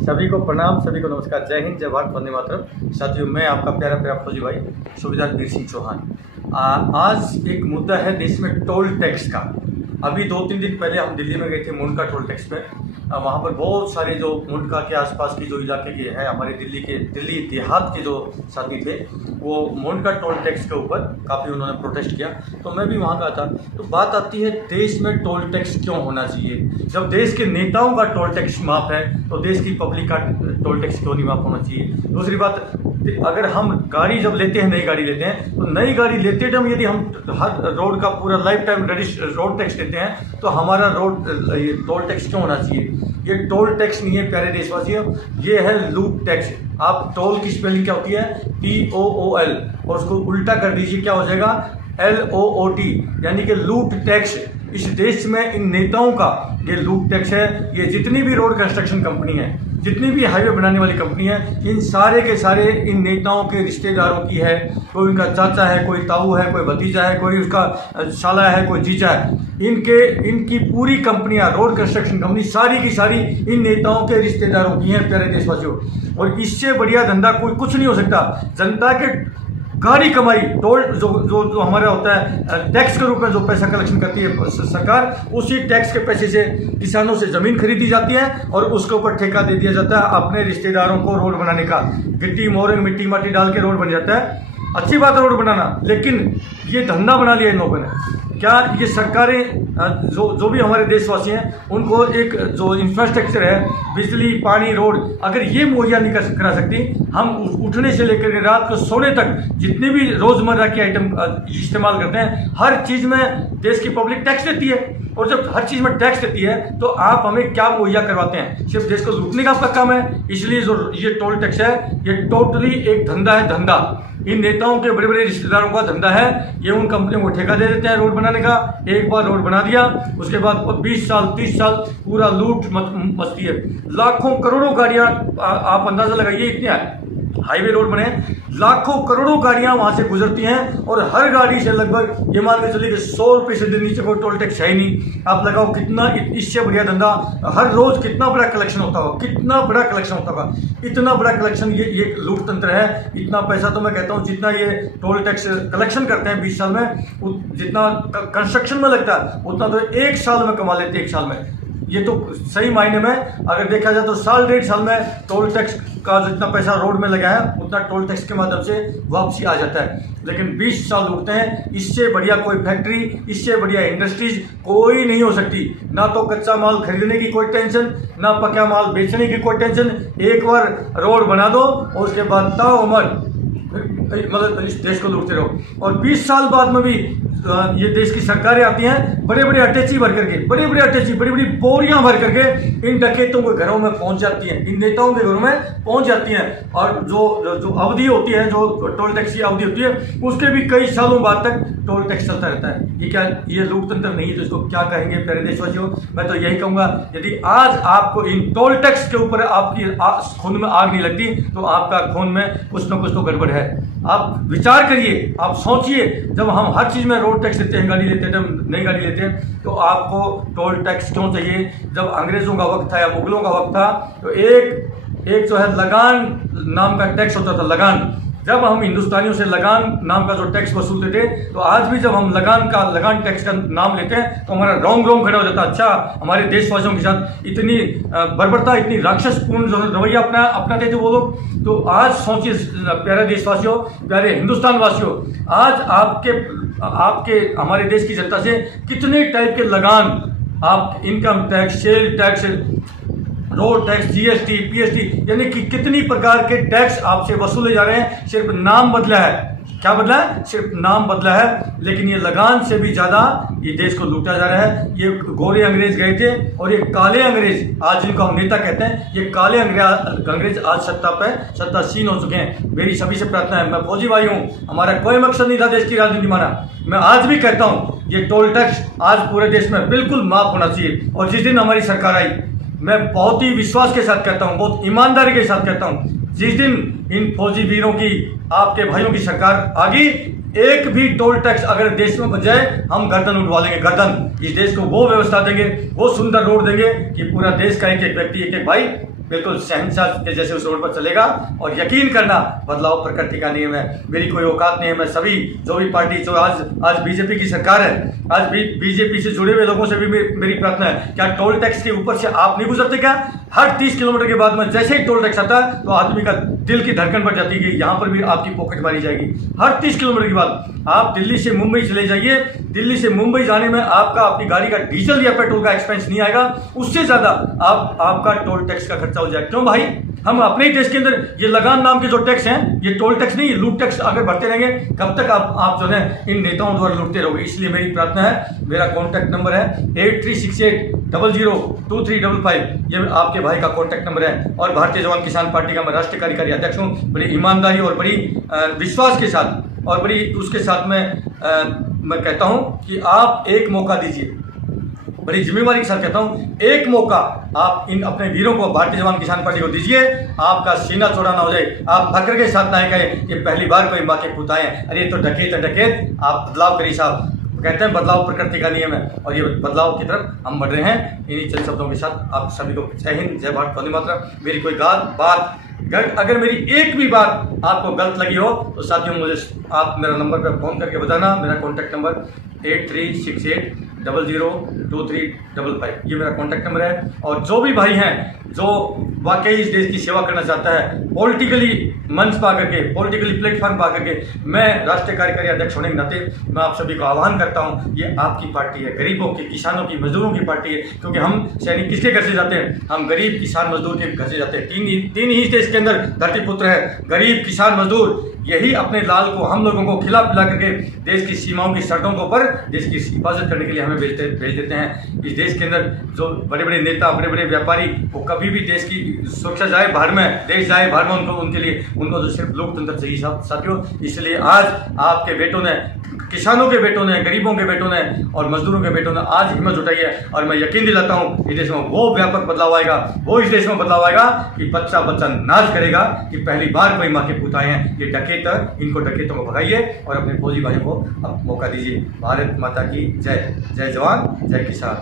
सभी को प्रणाम, सभी को नमस्कार। जय हिंद, जय भारत, वंदे मातरम। साथियों, मैं आपका प्यारा प्यारा फौजी भाई सूबेदार वीर सिंह चौहान। आज एक मुद्दा है देश में टोल टैक्स का। अभी 2-3 दिन पहले हम दिल्ली में गए थे मुंडका टोल टैक्स पे। वहाँ पर बहुत सारे जो मुंडका के आसपास की जो इलाके के हैं, हमारे दिल्ली देहात के जो साथी थे, वो मुंडका टोल टैक्स के ऊपर काफ़ी उन्होंने प्रोटेस्ट किया। तो मैं भी वहाँ गया था। तो बात आती है देश में टोल टैक्स क्यों होना चाहिए। जब देश के नेताओं का टोल टैक्स माफ है तो देश की पब्लिक का टोल टैक्स क्यों नहीं माफ होना चाहिए। दूसरी बात, अगर हम गाड़ी जब लेते हैं, नई गाड़ी लेते हैं, तो नई गाड़ी लेते टाइम यदि हम हर रोड का पूरा लाइफ टाइम रोड टैक्स देते हैं तो हमारा ये टोल टैक्स क्यों होना चाहिए। ये टोल टैक्स नहीं है प्यारे देशवासियों, ये है लूट टैक्स। आप टोल की स्पेलिंग क्या होती है? TOOL, और उसको उल्टा कर दीजिए, क्या हो जाएगा? LOOT, यानी कि लूट टैक्स। इस देश में इन नेताओं का ये लूट टैक्स है। ये जितनी भी रोड कंस्ट्रक्शन कंपनी है, जितनी भी हाईवे बनाने वाली कंपनी है, इन सारे के सारे इन नेताओं के रिश्तेदारों की है। कोई उनका चाचा है, कोई ताऊ है, कोई भतीजा है, कोई उसका साला है, कोई जीजा है। इनकी पूरी कंपनियां, रोड कंस्ट्रक्शन कंपनी सारी की सारी इन नेताओं के रिश्तेदारों की हैं प्यारे देशवासियों। और इससे बढ़िया धंधा कोई कुछ नहीं हो सकता। जनता के गाड़ी कमाई, टोल जो हमारा होता है टैक्स के रूप में जो पैसा कलेक्शन करती है सरकार, उसी टैक्स के पैसे से किसानों से जमीन खरीदी जाती है और उसके ऊपर ठेका दे दिया जाता है अपने रिश्तेदारों को रोड बनाने का। गिट्टी मोरंग मिट्टी माटी डाल के रोड बन जाता है। अच्छी बात है रोड बनाना, लेकिन ये धंधा बना लिया इन लोगों ने। क्या ये सरकारें जो भी हमारे देशवासी हैं, उनको एक जो इंफ्रास्ट्रक्चर है, बिजली, पानी, रोड, अगर ये मुहैया नहीं करा सकती, हम उठने से लेकर के रात को सोने तक जितनी भी रोजमर्रा की आइटम इस्तेमाल करते हैं, हर चीज में देश की पब्लिक टैक्स देती है। और जब हर चीज में टैक्स देती है तो आप हमें क्या मुहैया करवाते हैं? सिर्फ देश को लूटने का आपका काम है। इसलिए जो ये टोल टैक्स है, ये टोटली एक धंधा है, धंधा। इन नेताओं के बड़े बड़े रिश्तेदारों का धंधा है। ये उन कंपनियों को ठेका दे देते हैं रोड बनाने का। एक बार रोड बना दिया, उसके बाद 20 साल 30 साल पूरा लूट मचती है। लाखों करोड़ों गाड़ियां, आप अंदाजा लगाइए, इतने हाईवे रोड बने, लाखों करोड़ों गाड़ियां वहां से गुजरती हैं और हर गाड़ी से लगभग ये मान के चलिए कि 100 रुपये से नीचे कोई टोल टैक्स है ही नहीं। आप लगाओ कितना, इससे बढ़िया धंधा हर रोज कितना बड़ा कलेक्शन होता होगा, कितना बड़ा कलेक्शन होता होगा। इतना बड़ा कलेक्शन, ये लूट तंत्र है। इतना पैसा तो मैं कहता हूँ जितना ये टोल टैक्स कलेक्शन करते हैं 20 साल में, जितना कंस्ट्रक्शन में लगता है उतना तो 1 साल में कमा लेते हैं। 1 साल में, ये तो सही मायने में अगर देखा जाए तो साल 1.5 साल में टोल टैक्स का जितना पैसा रोड में लगा है उतना टोल टैक्स के माध्यम से वापसी आ जाता है। लेकिन 20 साल लूटते हैं। इससे बढ़िया कोई फैक्ट्री, इससे बढ़िया इंडस्ट्रीज कोई नहीं हो सकती। ना तो कच्चा माल खरीदने की कोई टेंशन, ना पक्का माल बेचने की कोई टेंशन। एक बार रोड बना दो और उसके बाद ताउम्र मतलब इस देश को लूटते रहो। और 20 साल बाद में भी ये देश की सरकारें आती हैं, बड़े बड़े अटैची भर करके, बड़ी बड़ी बोरियां भर करके इन डकैतों के घरों में पहुंच जाती हैं, इन नेताओं के घरों में पहुंच जाती हैं। और जो अवधि होती है, जो टोल टैक्स की अवधि होती है, उसके भी कई सालों बाद तक टोल टैक्स चलता रहता है। ये क्या, ये लोकतंत्र नहीं है तो इसको क्या कहेंगे प्यारे देशवासियों। मैं तो यही कहूंगा, यदि आज आपको इन टोल टैक्स के ऊपर आपकी खून में आग नहीं लगती तो आपका खून में कुछ न कुछ तो गड़बड़ है। आप विचार करिए, आप सोचिए। जब हम हर चीज में रोड टैक्स देते हैं, गाड़ी लेते हैं, नई गाड़ी लेते हैं, तो आपको टोल टैक्स क्यों चाहिए? जब अंग्रेजों का वक्त था या मुगलों का वक्त था तो एक जो है लगान नाम का टैक्स होता था, लगान। जब हम हिंदुस्तानियों से लगान नाम का जो टैक्स वसूलते थे, तो आज भी जब हम लगान टैक्स का नाम लेते हैं तो हमारा रोंग खड़ा हो जाता है। अच्छा, हमारे देशवासियों के साथ इतनी बर्बरता, इतनी राक्षसपूर्ण रवैया अपनाते थे वो लोग। तो आज सोचिए प्यारे देशवासियों, प्यारे हिंदुस्तान वासियों, आज आपके हमारे देश की जनता से कितने टाइप के लगान, आप income tax, sale tax, road tax, GST, PST, यानी कि कितनी प्रकार के टैक्स आपसे वसूले जा रहे हैं। सिर्फ नाम बदला है। क्या बदला है? सिर्फ नाम बदला है। लेकिन ये लगान से भी ज्यादा ये देश को लूटा जा रहा है। ये गोरे अंग्रेज गए थे और ये काले अंग्रेज, आज जिनको हम नेता कहते हैं, ये काले अंग्रेज आज सत्तासीन हो चुके हैं। मेरी सभी से प्रार्थना है, मैं फौजी भाई हूँ, हमारा कोई मकसद नहीं था देश की राजनीति माना। मैं आज भी कहता हूँ ये टोल टैक्स आज पूरे देश में बिल्कुल माफ होना चाहिए। और जिस दिन हमारी सरकार आई, मैं बहुत ही विश्वास के साथ कहता हूं, बहुत ईमानदारी के साथ कहता हूं, जिस दिन इन फौजी वीरों की, आपके भाइयों की सरकार आ गई, एक भी टोल टैक्स अगर देश में बच जाए, हम गर्दन उठवा लेंगे, गर्दन। इस देश को वो व्यवस्था देंगे, वो सुंदर रोड देंगे कि पूरा देश का एक एक व्यक्ति, एक एक भाई बिल्कुल शहंशाह के जैसे उस रोड पर चलेगा। और यकीन करना, बदलाव प्रकृति का नियम है, मेरी कोई औकात नहीं है। मैं सभी जो भी पार्टी जो आज बीजेपी की सरकार है, आज भी बीजेपी से जुड़े हुए लोगों से भी मेरी प्रार्थना है, क्या टोल टैक्स के ऊपर से आप नहीं गुजरते क्या? हर 30 किलोमीटर के बाद में जैसे ही टोल टैक्स आता है तो आदमी का दिल की धड़कन बढ़ जाती है कि यहाँ पर भी आपकी पॉकेट मारी जाएगी। हर 30 किलोमीटर के बाद आप दिल्ली से मुंबई चले जाइए, दिल्ली से मुंबई जाने में आपका अपनी गाड़ी का डीजल या पेट्रोल का एक्सपेंस नहीं आएगा, उससे ज्यादा आपका टोल टैक्स का खर्चा हो जाएगा। क्यों भाई? हम अपने ही देश के अंदर ये लगान नाम के जो टैक्स हैं, ये टोल टैक्स नहीं, ये लूट टैक्स अगर बढ़ते रहेंगे कब तक आप जो है इन नेताओं द्वारा लूटते रहोगे। इसलिए मेरी प्रार्थना है, मेरा कॉन्टैक्ट नंबर है 8368002355, ये आपके भाई का कॉन्टैक्ट नंबर है। और भारतीय जवान किसान पार्टी का मैं राष्ट्रीय कार्यकारी अध्यक्ष हूँ। बड़ी ईमानदारी और बड़ी विश्वास के साथ और बड़ी उसके साथ मैं कहता हूँ कि आप एक मौका दीजिए, बड़ी जिम्मेवारी के साथ कहता हूं, एक मौका आप इन अपने वीरों को, भारतीय जवान किसान पार्टी को दीजिए। आपका सीना चौड़ा ना हो जाए, आप फक्र के साथ ना कहे कि पहली बार कोई माँ के पूत आए, अरे तो डकैत है डकैत। आप बदलाव करिए साहब, कहते हैं बदलाव प्रकृति का नियम है और ये बदलाव की तरफ हम बढ़ रहे हैं। इन्हीं चंद शब्दों के साथ आप सभी को जय हिंद, जय भारत, वंदे मातरम। मेरी कोई बात अगर मेरी एक भी बात आपको गलत लगी हो तो साथियों मुझे आप मेरा नंबर पर फोन करके बताना। मेरा कॉन्टैक्ट नंबर 8368002355, ये मेरा कॉन्टैक्ट नंबर है। और जो भी भाई हैं जो वाकई इस देश की सेवा करना चाहता है, पॉलिटिकली मंच पा करके, पॉलिटिकली प्लेटफॉर्म पा करके, मैं राष्ट्रीय कार्यकारी अध्यक्ष होने के नाते मैं आप सभी को आह्वान करता हूं, ये आपकी पार्टी है, गरीबों की, किसानों की, मजदूरों की पार्टी है। क्योंकि हम सैनिक किसके घर से जाते हैं? हम गरीब किसान मजदूर के घर से जाते हैं। तीन ही देश के अंदर धरती पुत्र है, गरीब, किसान, मजदूर। यही अपने लाल को, हम लोगों को खिला पिला करके देश की सीमाओं की सड़कों के ऊपर देश की हिफाजत करने के लिए हमें भेज देते हैं। इस देश के अंदर जो बड़े बड़े नेता, बड़े बड़े व्यापारी, वो कभी भी देश की सुरक्षा जाए बाहर में, देश जाए बाहर में, उनको तो सिर्फ लोकतंत्र चाहिए साथियों। इसलिए आज आपके बेटों ने, किसानों के बेटों ने, गरीबों के बेटों ने और मजदूरों के बेटों ने आज हिम्मत जुटाई है। और मैं यकीन दिलाता हूँ इस देश में वो व्यापक बदलाव आएगा, वो इस देश में बदलाव आएगा कि बच्चा बच्चा नाच करेगा कि पहली बार कोई माँ के पूत आए हैं, ये डकैत, इनको डकैतों को भगाइए और अपने फौजी भाइयों को अब मौका दीजिए। भारत माता की जय। जय जवान, जय किसान।